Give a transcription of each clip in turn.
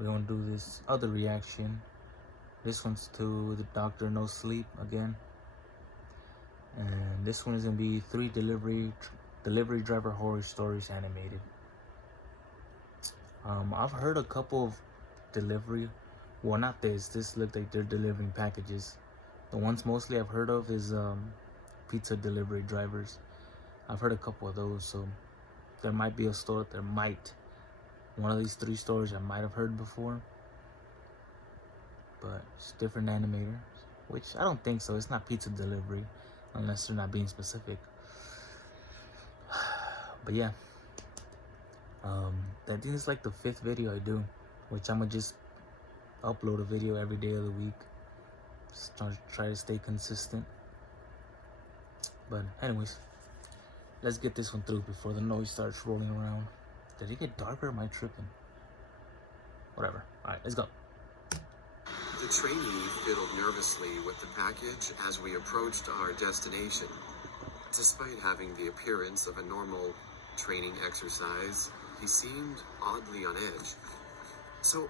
we're gonna do this other reaction. This one's to the Doctor No Sleep again, and this one is gonna be 3 delivery driver horror stories animated. I've heard a couple of delivery, well, not this. This looked like they're delivering packages. The ones mostly I've heard of is pizza delivery drivers. I've heard a couple of those, so there might be a store. One of these 3 stores I might have heard before, but it's different animators, which I don't think so. It's not pizza delivery unless they're not being specific. But yeah, I think it's like the 5th video I do, which I'm gonna just upload a video every day of the week. Just try to stay consistent. But anyways, let's get this one through before the noise starts rolling around. Did it get darker or am I tripping? Whatever. Alright, let's go. The trainee fiddled nervously with the package as we approached our destination. Despite having the appearance of a normal training exercise, he seemed oddly on edge. So,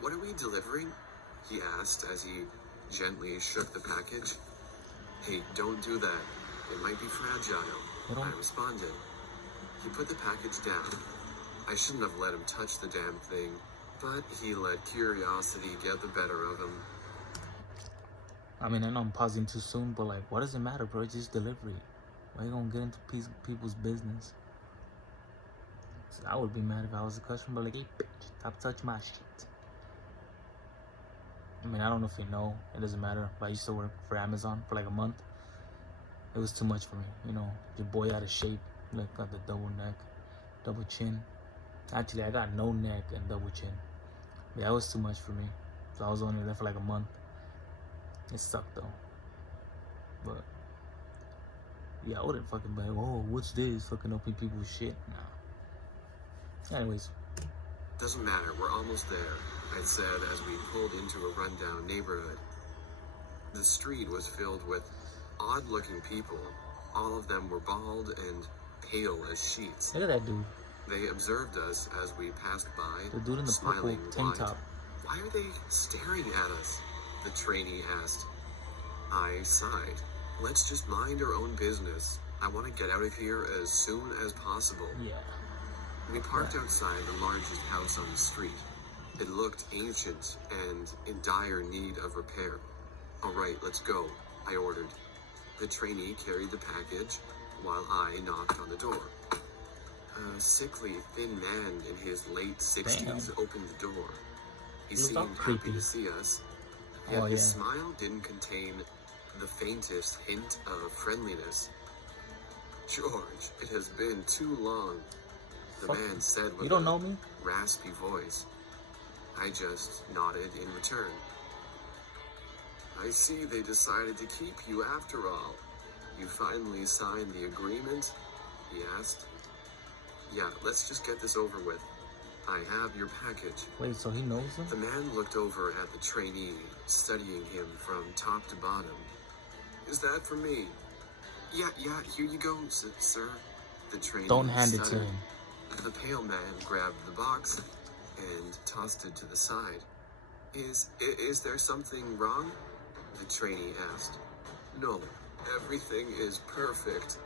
what are we delivering? He asked as he gently shook the package. Hey, don't do that. It might be fragile, I responded. He put the package down. I shouldn't have let him touch the damn thing, but he let curiosity get the better of him. I mean, I know I'm pausing too soon, but like, what does it matter, bro? It's just delivery. Why you gonna get into people's business? So I would be mad if I was a customer, like, hey, bitch, stop touching my shit. I mean, I don't know if you know, it doesn't matter, but I used to work for Amazon for like a month. It was too much for me, you know, your boy out of shape, like got the double neck, double chin. Actually, I got no neck and double chin. Yeah, it was too much for me. So I was only there for like a month. It sucked though. But yeah, I wouldn't fucking be like, oh, what's this? Fucking open people's shit. Nah. Anyways. Doesn't matter, we're almost there, I said as we pulled into a rundown neighborhood. The street was filled with odd-looking people. All of them were bald and pale as sheets. Look at that dude. They observed us as we passed by, the dude in the smiling purple tank top. Why are they staring at us? The trainee asked. I sighed. Let's just mind our own business. I want to get out of here as soon as possible. Yeah. We parked outside the largest house on the street. It looked ancient and in dire need of repair. All right, let's go, I ordered. The trainee carried the package while I knocked on the door. A sickly, thin man in his late 60s opened the door. He seemed happy to see us, yet his smile didn't contain the faintest hint of friendliness. George, it has been too long, the man said with a raspy voice. I just nodded in return. I see they decided to keep you after all. You finally signed the agreement? He asked. Yeah, let's just get this over with. I have your package. Wait, so he knows him? The man looked over at the trainee, studying him from top to bottom. Is that for me? Yeah, here you go, sir. The trainee Don't hand it to him. The pale man grabbed the box and tossed it to the side. Is there something wrong? The trainee asked. No, everything is perfect.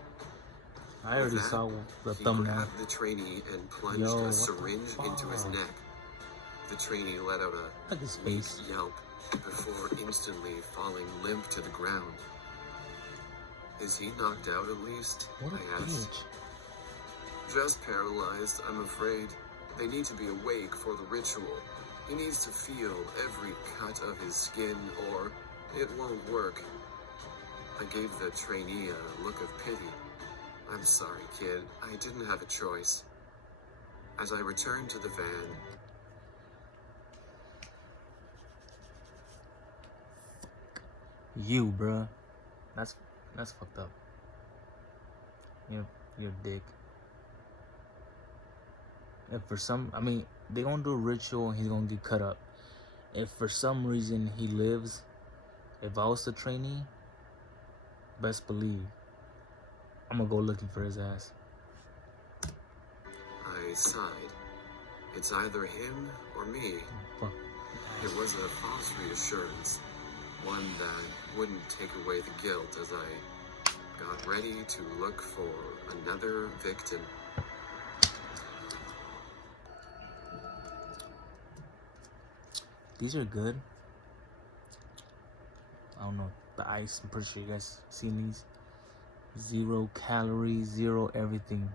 I already saw the thumbnail. He grabbed the trainee and plunged a syringe into his neck. The trainee let out a weak yelp before instantly falling limp to the ground. Is he knocked out at least? I asked. Just paralyzed, I'm afraid. They need to be awake for the ritual. He needs to feel every cut of his skin or it won't work. I gave the trainee a look of pity. I'm sorry, kid. I didn't have a choice. As I returned to the van, you, bruh. That's fucked up. You're a dick. If for some, I mean, they gonna do a ritual and he's gonna get cut up. If for some reason he lives, if I was the trainee, best believe I'm gonna go looking for his ass. I sighed. It's either him or me. Fuck. It was a false reassurance, one that wouldn't take away the guilt as I got ready to look for another victim. These are good. I don't know, the ice, I'm pretty sure you guys seen these. 0 calories, 0 everything.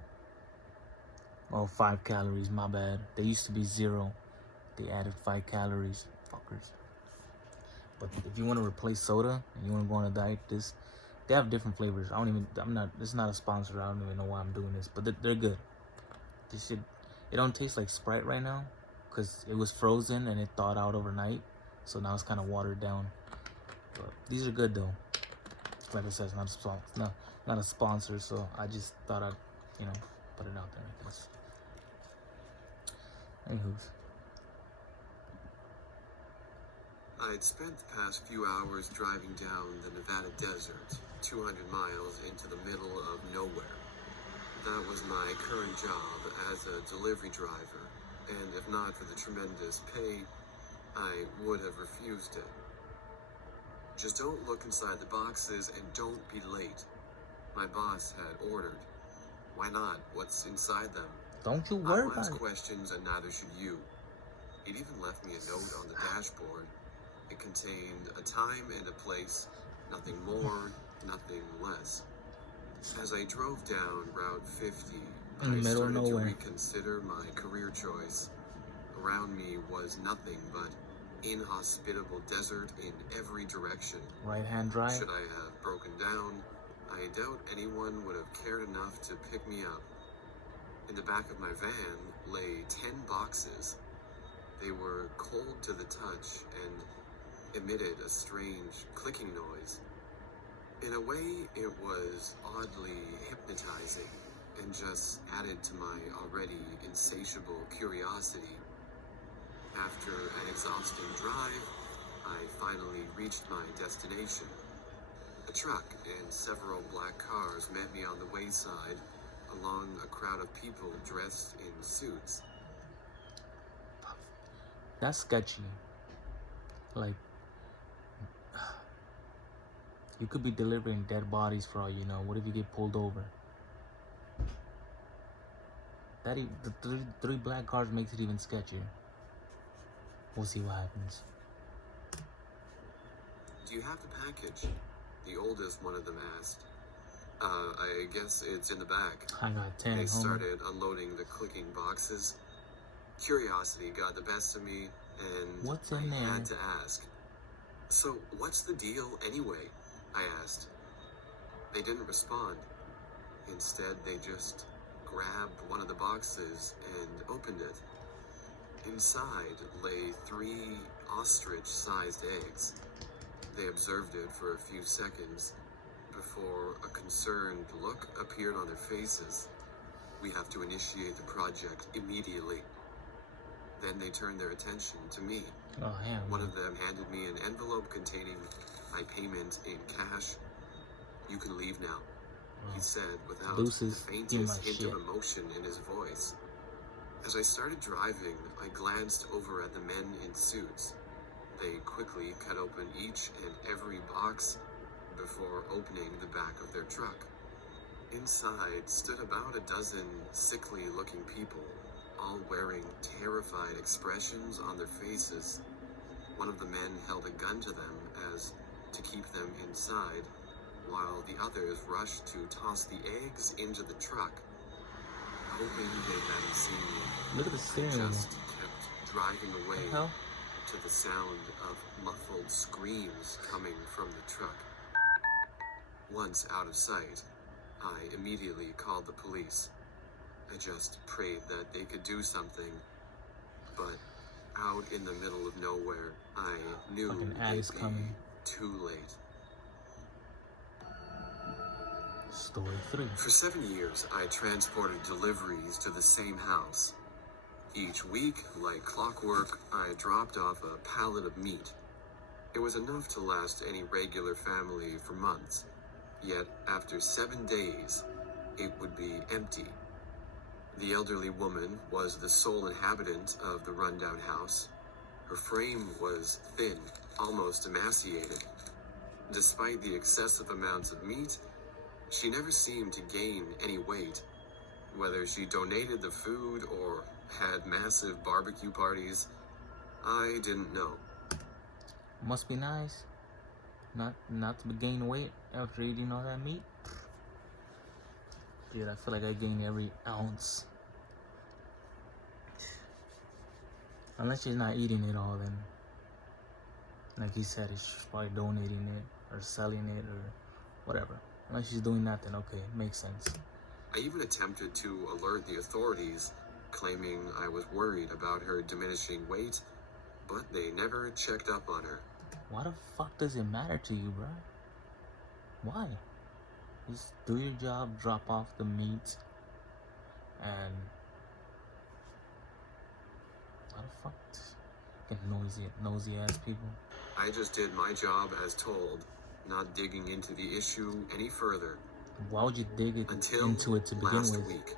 Oh, 5 calories, my bad. They used to be 0. They added 5 calories, fuckers. But if you want to replace soda and you want to go on a diet, they have different flavors. This is not a sponsor. I don't even know why I'm doing this, but they're good. This shit, it don't taste like Sprite right now because it was frozen and it thawed out overnight. So now it's kind of watered down. But these are good though. Like I said, it's not a sponsor, so I just thought I'd, put it out there, I guess. Anywho's. I'd spent the past few hours driving down the Nevada desert, 200 miles into the middle of nowhere. That was my current job as a delivery driver, and if not for the tremendous pay, I would have refused it. Just don't look inside the boxes and don't be late. My boss had ordered. Why not? What's inside them? Don't you worry I'll about ask it. questions and neither should you. It even left me a note on the dashboard. It contained a time and a place, nothing more, nothing less. As I drove down Route 50, In the I middle of started to nowhere. reconsider my career choice. Around me was nothing but inhospitable desert in every direction. Right-hand drive. Should I have broken down, I doubt anyone would have cared enough to pick me up. In the back of my van lay 10 boxes. They were cold to the touch and emitted a strange clicking noise. In a way, it was oddly hypnotizing and just added to my already insatiable curiosity. After an exhausting drive, I finally reached my destination. A truck and several black cars met me on the wayside, along a crowd of people dressed in suits. That's sketchy. Like, you could be delivering dead bodies for all you know. What if you get pulled over? The three black cars makes it even sketchier. We'll see what happens. Do you have the package? The oldest one of them asked. I guess it's in the back. I got 10 They at home. started unloading the clicking boxes. Curiosity got the best of me, and What's in I there? had to ask. So, what's the deal anyway? I asked. They didn't respond. Instead, they just grabbed one of the boxes and opened it. Inside lay 3 ostrich-sized eggs. They observed it for a few seconds before a concerned look appeared on their faces. We have to initiate the project immediately. Then they turned their attention to me. Oh, hell. One of them handed me an envelope containing my payment in cash. You can leave now, he said without Deuces, the give my faintest hint shit. of emotion in his voice. As I started driving, I glanced over at the men in suits. They quickly cut open each and every box before opening the back of their truck. Inside stood about a dozen sickly-looking people, all wearing terrified expressions on their faces. One of the men held a gun to them as to keep them inside, while the others rushed to toss the eggs into the truck. Hoping they hadn't seen me, Look at the I steering wheel. just kept driving away Hell? to the sound of muffled screams coming from the truck. Once out of sight, I immediately called the police. I just prayed that they could do something, but out in the middle of nowhere, I knew Fucking ad is it'd be coming. too late. Story 3. For 7 years, I transported deliveries to the same house. Each week, like clockwork, I dropped off a pallet of meat. It was enough to last any regular family for months. Yet, after 7 days, it would be empty. The elderly woman was the sole inhabitant of the rundown house. Her frame was thin, almost emaciated. Despite the excessive amounts of meat, she never seemed to gain any weight. Whether she donated the food or had massive barbecue parties, I didn't know. Must be nice. Not to gain weight after eating all that meat. Dude, I feel like I gained every ounce. Unless she's not eating it all, then, like he said, she's probably donating it or selling it or whatever. Unless she's doing that, then okay, makes sense. I even attempted to alert the authorities, claiming I was worried about her diminishing weight, but they never checked up on her. Why the fuck does it matter to you, bro? Why? Just do your job, drop off the meat, and why the fuck? Get nosy ass people. I just did my job as told, not digging into the issue any further. Why would you dig into it to begin last with? week.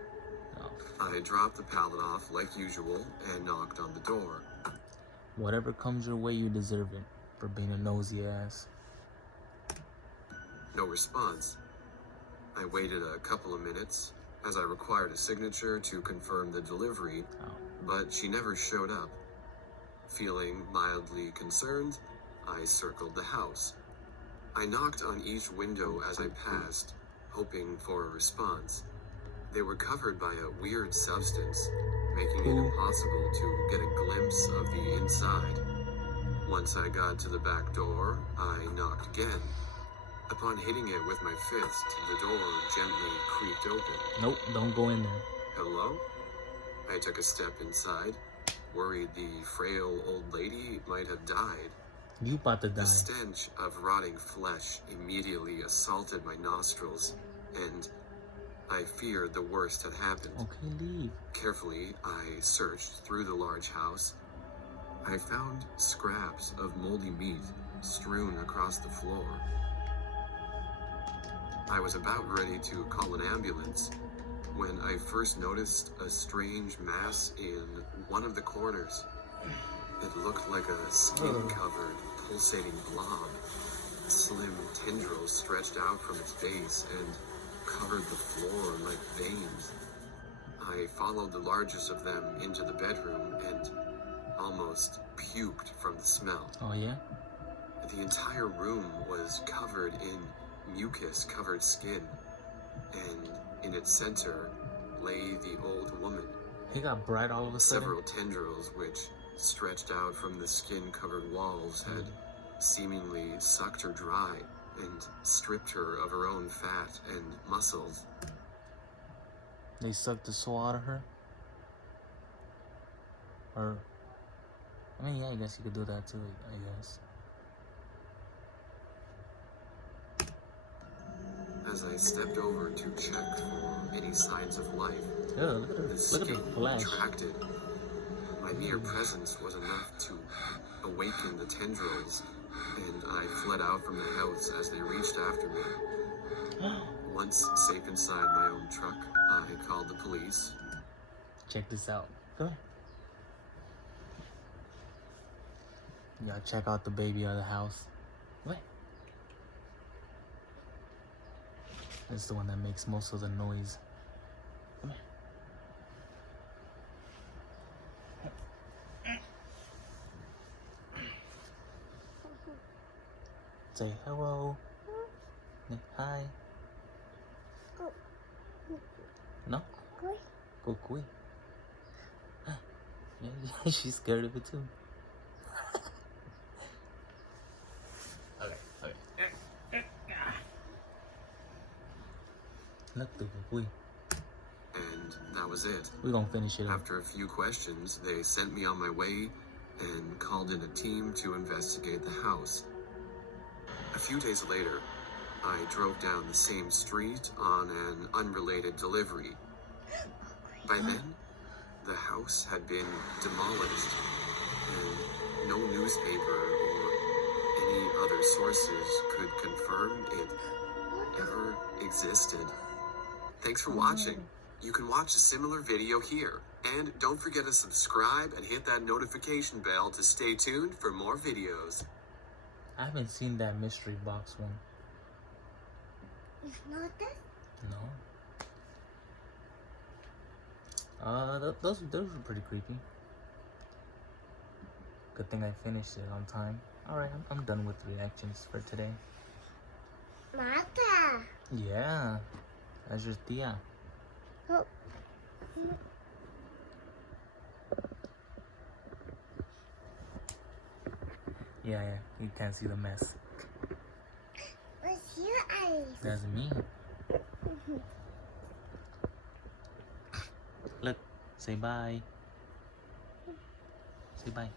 Oh. I dropped the pallet off like usual and knocked on the door. Whatever comes your way, you deserve it for being a nosy ass. No response. I waited a couple of minutes, as I required a signature to confirm the delivery, but she never showed up. Feeling mildly concerned, I circled the house. I knocked on each window as I passed, hoping for a response. They were covered by a weird substance, making it impossible to get a glimpse of the inside. Once I got to the back door, I knocked again. Upon hitting it with my fist, the door gently creaked open. Nope, don't go in there. Hello? I took a step inside, worried the frail old lady might have died. You about to die. The stench of rotting flesh immediately assaulted my nostrils, and I feared the worst had happened. Okay, leave. Carefully, I searched through the large house. I found scraps of moldy meat strewn across the floor. I was about ready to call an ambulance when I first noticed a strange mass in one of the corners. It looked like a skin-covered, pulsating blob. Slim tendrils stretched out from its base and covered the floor like veins. I followed the largest of them into the bedroom and almost puked from the smell. Oh, yeah? The entire room was covered in mucus-covered skin, and in its center lay the old woman. He got bright all of a sudden. Several tendrils which stretched out from the skin-covered walls had seemingly sucked her dry and stripped her of her own fat and muscles. They sucked the soul out of her? Or, I mean, yeah, I guess you could do that too, I guess. As I stepped over to check for any signs of life, Look the at the skin flash. contracted. My mere presence was enough to awaken the tendrils, and I fled out from the house as they reached after me. Once safe inside my own truck, I called the police. Check this out. Go ahead. You gotta check out the baby out of the house. What? That's the one that makes most of the noise. Come here. Say hello. Hi. No? Kukui. Yeah, she's scared of it too. Okay. Look, the Kukui. And that was it. We're gonna finish it up. After a few questions, they sent me on my way and called in a team to investigate the house. A few days later, I drove down the same street on an unrelated delivery. By then, the house had been demolished, and no newspaper or any other sources could confirm it ever existed. Thanks for watching. You can watch a similar video here. And don't forget to subscribe and hit that notification bell to stay tuned for more videos. I haven't seen that mystery box one. It's not this? No. Those were pretty creepy. Good thing I finished it on time. Alright, I'm done with reactions for today. Mata. Yeah. That's your tia. Oh. Yeah, you can't see the mess. What's your eyes? That's me. Look, say bye. Say bye.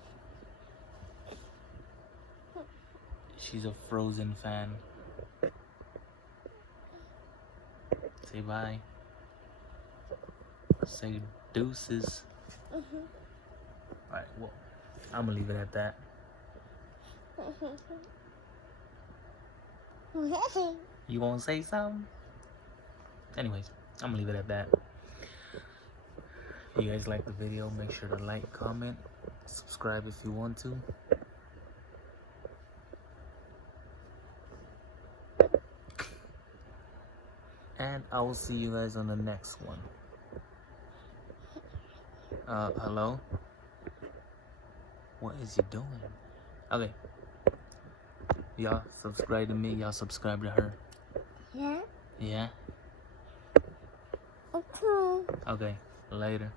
She's a Frozen fan. Say bye. Say deuces. Alright, well, I'm gonna leave it at that. You won't say something? Anyways, I'm gonna leave it at that. If you guys like the video, make sure to like, comment, subscribe if you want to. And I will see you guys on the next one. Hello? What is he doing? Okay. Y'all subscribe to me, y'all subscribe to her. Yeah? Yeah? Okay. Okay, later.